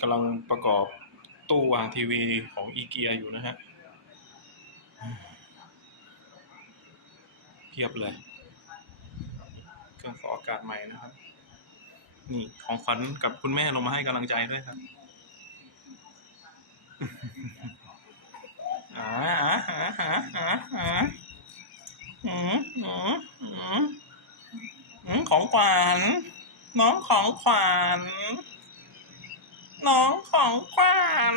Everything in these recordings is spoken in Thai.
กำลังประกอบตู้วางทีวีของอีเกียอยู่นะฮะเพียบเลยเครื่องฟอกอากาศใหม่นะครับ นี่ของขวัญกับคุณแม่ลงมาให้กำลังใจด้วยครับอ่าอ่าอ่าอ่าอ่าอืมอืมอืมของขวัญน้องของขวัญ น้องของขวัญ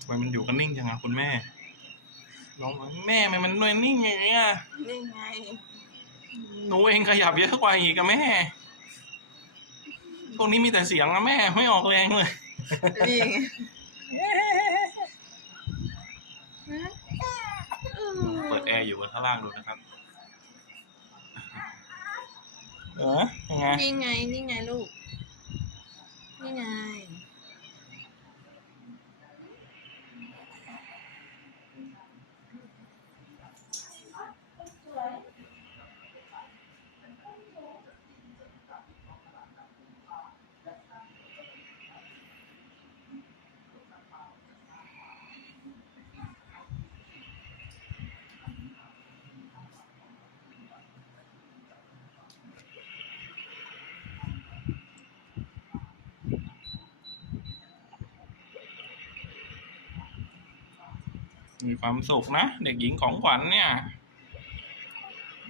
ทำไมมันอยู่กันนิ่งจังอะคุณแม่ น้องแม่ทำไมมันนวยนิ่งอย่างเงี้ยนี่ไง หนูเองขยับเยอะกว่าอีกอะแม่พวกนี้มีแต่เสียงนะแม่ไม่ออกแรงเลย นี่ไงเปิดแอร์อยู่บนข้างล่างดูนะครับ เออยังไง นี่ไง นี่ไงลูก นี่ไง มีความสุขนะ เด็กหญิงของขวัญเนี่ย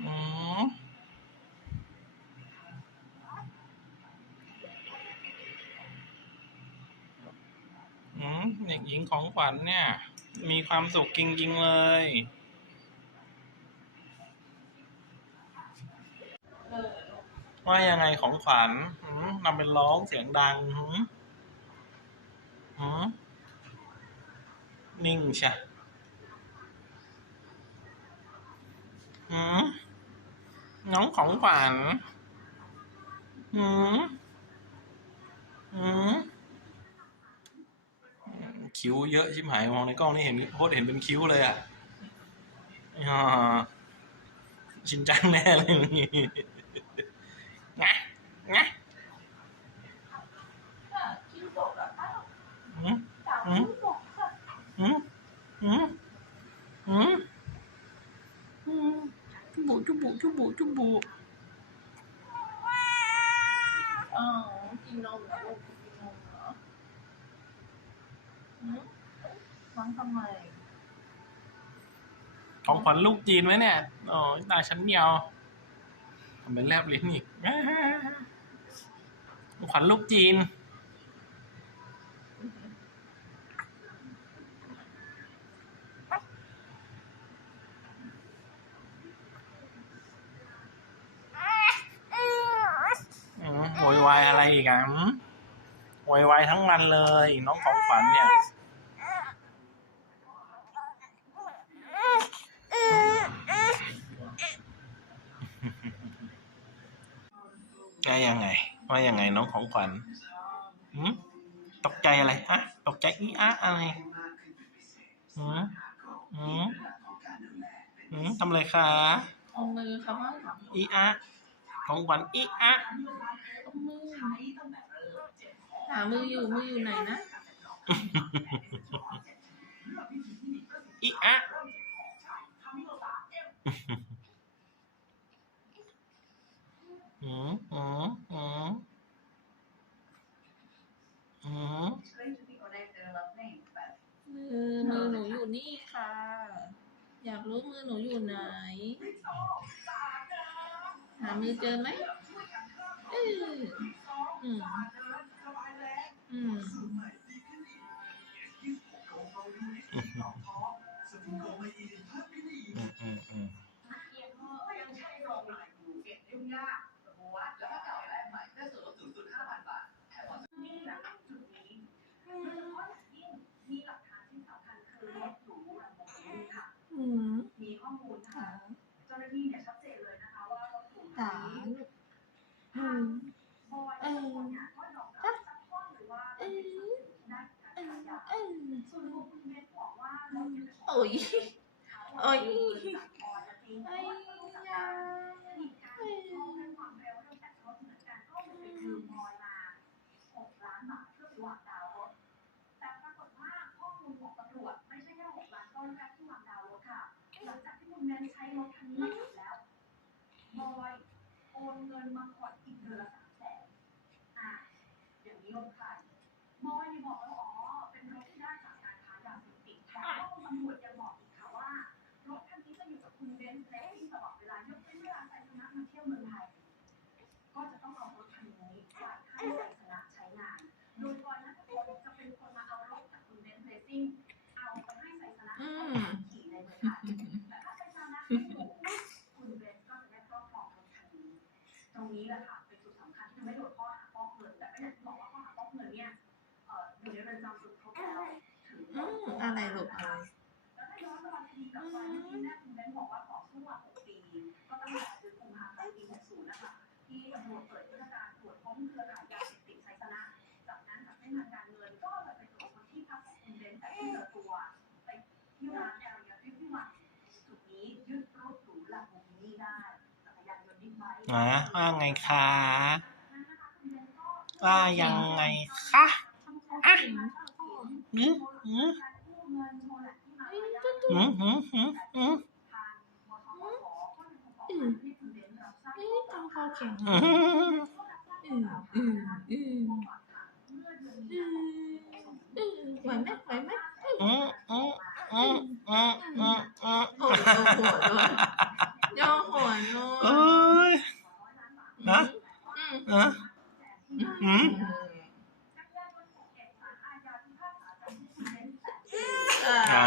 อืมเด็กหญิงของขวัญเนี่ย มีความสุขจริงๆเลยว่ายังไงของขวัญนำเป็นร้องเสียงดังหืมนิ่งใช่หืม น้องของขวัญหืมหืมคิ้วเยอะชิบหายมองในกล้องนี่เห็นโคตรเห็นเป็นคิ้วเลยอะอ่าชินจังแน่เลยนี่งะงะหืมหืมหืมหืมหืมหืมจุบุจุบุ จุบุจุบุอ๋อกินนมเหรอลูกกินนมเหรอหืมน้องทำไมของขวัญลูกจีนไหมเนี่ยอ๋อตาฉันเดียวทำเป็นแลบลิ้นอีกของขวัญลูกจีน อืมโวยวาย อะไรอีกอะหืมโวยวายทั้งวันเลย น้องของขวัญเนี่ยว่ายังไง ว่ายังไงน้องของขวัญหืมตกใจอะไรฮะตกใจอีอะอะไรหืมหืมหืมทำอะไรคะเอามือเขาบ้างอีอะ ของขวัญอีอะเอามือหามืออยู่มืออยู่ไหนนะอีอะหืมหืมหืมหืมมือมือหนูอยู่นี่ค่ะ อยากรู้มือหนูอยู่ไหนหามือเจอไหมเอออืม อ้ยโอ้ยไอ้ยาใช้รถคันนี้แล้วบอยโอนเงินมา ให้ไซสนะใช้งานโดยบอยนัทพลจะเป็นคนมาเอารถจากคุณเบนเรซิ่งเอาไปให้ไซสนะขี่ในเมืองไทยแต่ถ้าเป็นชาวนาที่อยู่คุณเบนก็จะได้ครอบครองรถคันนี้ตรงนี้แหละค่ะเป็นจุดสำคัญที่ทำให้โดนข้อหาฟอกเงินแต่ก็อย่างที่บอกว่าข้อหาฟอกเงินเนี่ยเอ่ออยู่ในเรือนจำจนครบแล้วถืออะไรลูกอะไรแล้วถ้าย้อนเวลาคดีกลับไปเมื่อกี้เนี่คุณเบนบอกว่าต่อสู้มาหกปีก็ต้อนกุมภาพันธ์ปี60นะคะที่ตำรวจเปิดยุทธ การตรวจพบเครือข่ายยาเสพติดไซสนะจากนั้นจากเส้นทางการเงินก็เลยไปตรวจคนที่พักของคุณเบนแต่ไม่เจอตัว ไปที่ร้านแอลยาฟิฟิวันจุดนี้ยึดรถหรูลาโบกินี่ได้จักรยานยนต์บิ๊กไบค์นะว่าไงคะนั้นนะคะคุณเบนก็ว่ายังไงคะอะหืมหืมการกู้เงินโชว์แหละที่มาหืมหืมหืมหืมทางบทบขก็เป็นคนบอกให้คุณเบนรับทราบเอ๊ะตาคอแข็งอืม อืมอืมอืมอืมอืมไหวไหมไหวไหมอืมอืมอืมอืมอืมอืมโอ้โยกหัวด้วยโยกหัวด้วเอ้ยยนะ อืมเอะอืมอ่าอ้า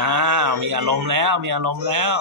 มีอารมณ์แล้ว มีอารมณ์แล้ว